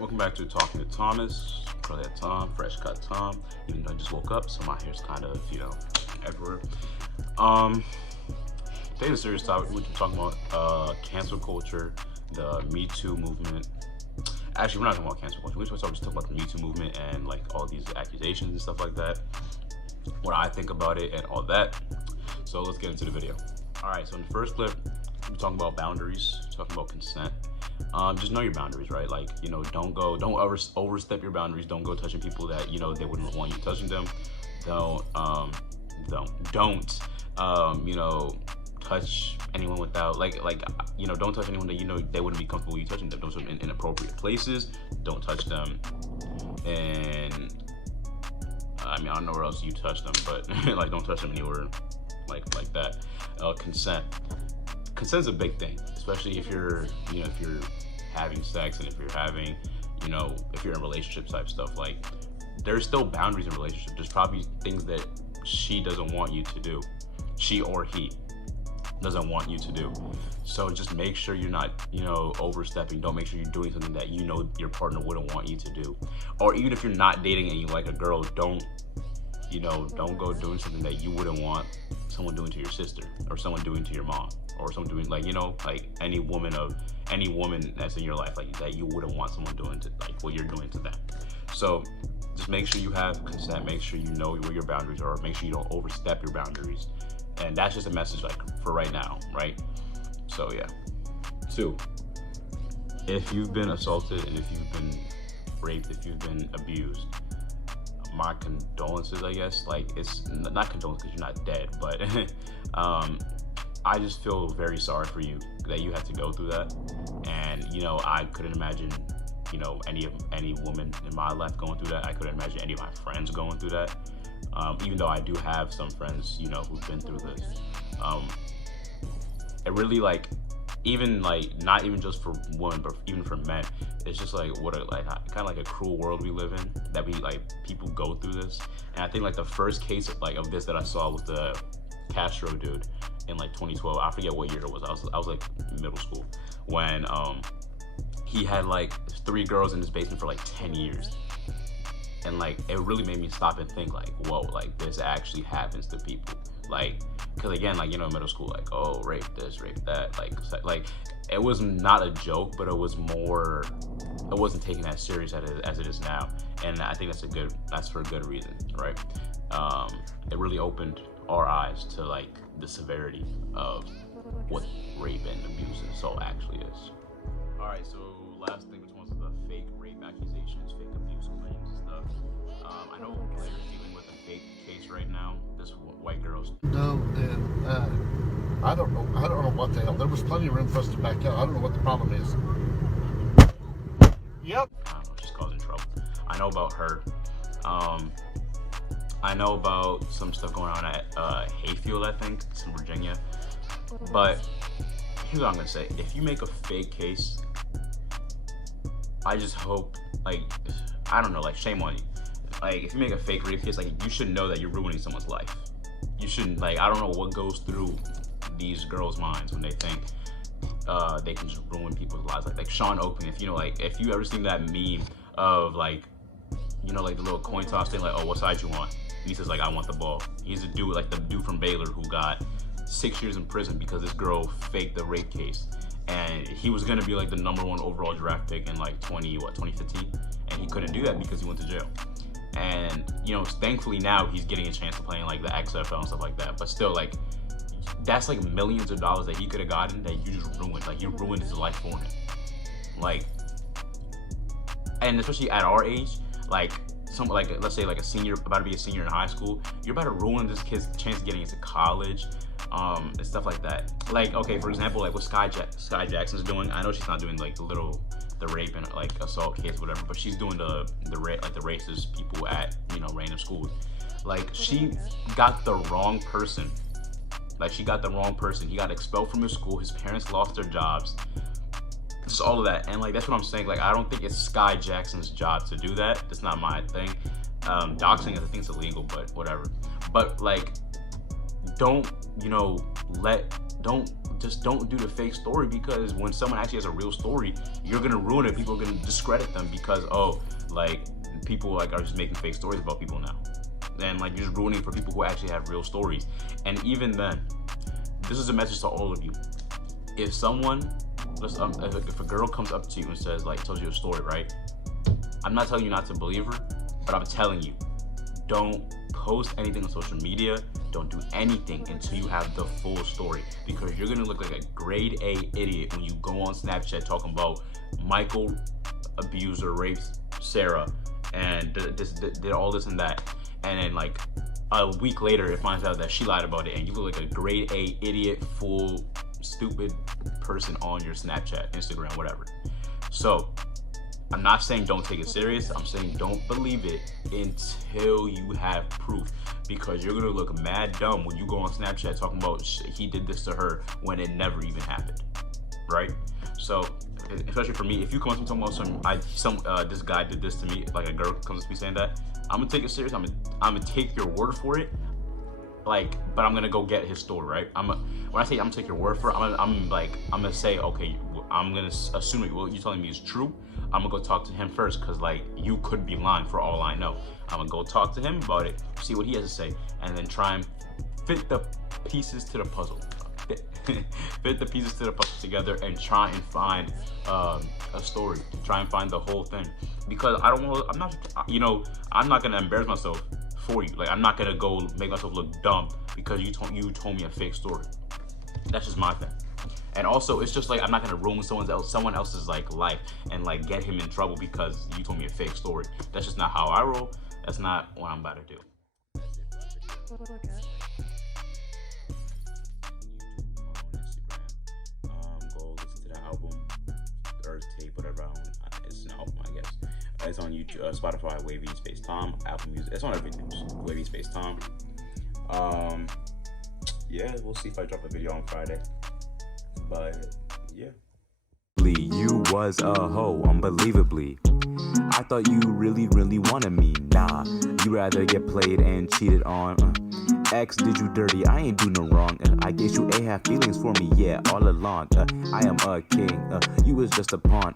Welcome back to Talking to Thomas. Curly at Tom, fresh cut Tom. Even though I just woke up, so my hair's kind of, everywhere. Um, Today's a serious topic. We're talking about cancel culture, the Me Too movement. Actually, we're not talking about cancel culture. We're just talking about the Me Too movement and like all these accusations and stuff like that. What I think about it and all that. So let's get into the video. All right. So in the first clip, we're talking about boundaries, talking about consent. Just know your boundaries, right? Like, don't overstep your boundaries. Don't go touching people that, they wouldn't want you touching them. Don't touch anyone without, don't touch anyone that, they wouldn't be comfortable with you touching them. Don't touch them in inappropriate places. Don't touch them. And I don't know where else you touch them, but like, don't touch them anywhere like that. Consent. Consent's a big thing, especially if you're having sex and if you're having, if you're in relationship type stuff. Like, there's still boundaries in relationships. There's probably things that she doesn't want you to do. She or he doesn't want you to do. So just make sure you're not, overstepping. Don't make sure you're doing something that your partner wouldn't want you to do. Or even if you're not dating and you like a girl, don't go doing something that you wouldn't want someone doing to your sister or someone doing to your mom or someone doing like any woman that's in your life, like that you wouldn't want someone doing to like what you're doing to them. So just make sure you have consent, make sure you know where your boundaries are, make sure you don't overstep your boundaries. And that's just a message like for right now, right? So yeah. 2, if you've been assaulted and if you've been raped, if you've been abused, my condolences, I guess. Like, it's not condolences because you're not dead, but I just feel very sorry for you that you had to go through that. And I couldn't imagine any woman in my life going through that. I couldn't imagine any of my friends going through that. Even though I do have some friends who've been through this. It really, like, even like not even just for women but even for men, it's just like what a kind of like a cruel world we live in, that we like people go through this. And I think like the first case of this that I saw was the Castro dude in like 2012. I forget what year it was. I was like middle school when he had like 3 girls in his basement for like 10 years. And like it really made me stop and think like, whoa, like this actually happens to people. Like, because again, like, middle school, like, oh, rape this, rape that, like it was not a joke, but it wasn't taken as serious as it is now. And I think that's for a good reason, right? It really opened our eyes to like the severity of what rape and abuse and assault actually is. All right, so last thing, which was the fake rape accusations, fake abuse claims and stuff. I know Claire's dealing with a fake case right now. This white girl's. No, and I don't know what the hell. There was plenty of room for us to back out. I don't know what the problem is. Yep. I don't know, she's causing trouble. I know about her. I know about some stuff going on at Hayfield, I think, it's in Virginia. But here's what I'm gonna say: if you make a fake case, I just hope, like, I don't know, like, shame on you. Like, if you make a fake rape case, like, you should know that you're ruining someone's life. You shouldn't, like, I don't know what goes through these girls' minds when they think they can just ruin people's lives. Like Sean Oakman, if you ever seen that meme of, like, like the little coin toss thing, like, oh, what side you want? And he says, like, I want the ball. He's a dude, like the dude from Baylor who got 6 years in prison because this girl faked the rape case. And he was gonna be like the #1 overall draft pick in like 2015, and he couldn't do that because he went to jail. And thankfully now he's getting a chance to play in like the XFL and stuff like that. But still, like, that's like millions of dollars that he could have gotten that you just ruined. Like, you ruined his life for him. Like, and especially at our age, like let's say like a senior, about to be a senior in high school, you're about to ruin this kid's chance of getting into college. And stuff like that. Like, okay, for example, like what Sky Jackson's doing. I know she's not doing like the rape and like assault case, whatever, but she's doing the racist people at random schools. Like, she got the wrong person. Like, she got the wrong person. He got expelled from his school. His parents lost their jobs. Just all of that. And like, that's what I'm saying. Like, I don't think it's Sky Jackson's job to do that. That's not my thing. Doxing, I think it's illegal, but whatever. But like, don't let don't do the fake story, because when someone actually has a real story, you're gonna ruin it. People are gonna discredit them because like people like are just making fake stories about people now, and like you're just ruining for people who actually have real stories. And even then, this is a message to all of you. If someone, if a girl comes up to you and says, like, tells you a story, right? I'm not telling you not to believe her, but I'm telling you, don't post anything on social media. Don't do anything until you have the full story, because you're gonna look like a grade A idiot when you go on Snapchat talking about Michael abused or raped Sarah and did all this and that, and then like a week later it finds out that she lied about it, and you look like a grade A idiot, fool, stupid person on your Snapchat, Instagram, whatever. So I'm not saying don't take it serious. I'm saying don't believe it until you have proof, because you're gonna look mad dumb when you go on Snapchat talking about he did this to her when it never even happened, right? So, especially for me, if you come up to me talking about this guy did this to me, like a girl comes to me saying that, I'm gonna take it serious. I'm gonna take your word for it. Like, but I'm gonna go get his story, right? When I say I'm gonna take your word for it, I'm gonna say, okay, I'm gonna assume what you're telling me is true. I'm gonna go talk to him first, because like you could be lying for all I know. I'm gonna go talk to him about it, see what he has to say, and then try and fit the pieces to the puzzle. Fit the pieces to the puzzle together and try and find a story. Try and find the whole thing, because I'm not gonna embarrass myself for you. Like, I'm not gonna go make myself look dumb because you told me a fake story. That's just my thing. And also, it's just like I'm not gonna ruin someone else's like life and like get him in trouble because you told me a fake story. That's just not how I roll. That's not what I'm about to do. Go listen to the album, or tape, whatever. It's an album, I guess. It's on YouTube, Spotify, Wavy Space Tom, Apple Music. It's on everything. Wavy Space Tom. Yeah, we'll see if I drop a video on Friday. But yeah. You was a hoe, unbelievably. I thought you really, really wanted me. Nah, you rather get played and cheated on. X did you dirty, I ain't do no wrong. I guess you ain't have feelings for me, yeah, all along. I am a king, you was just a pawn.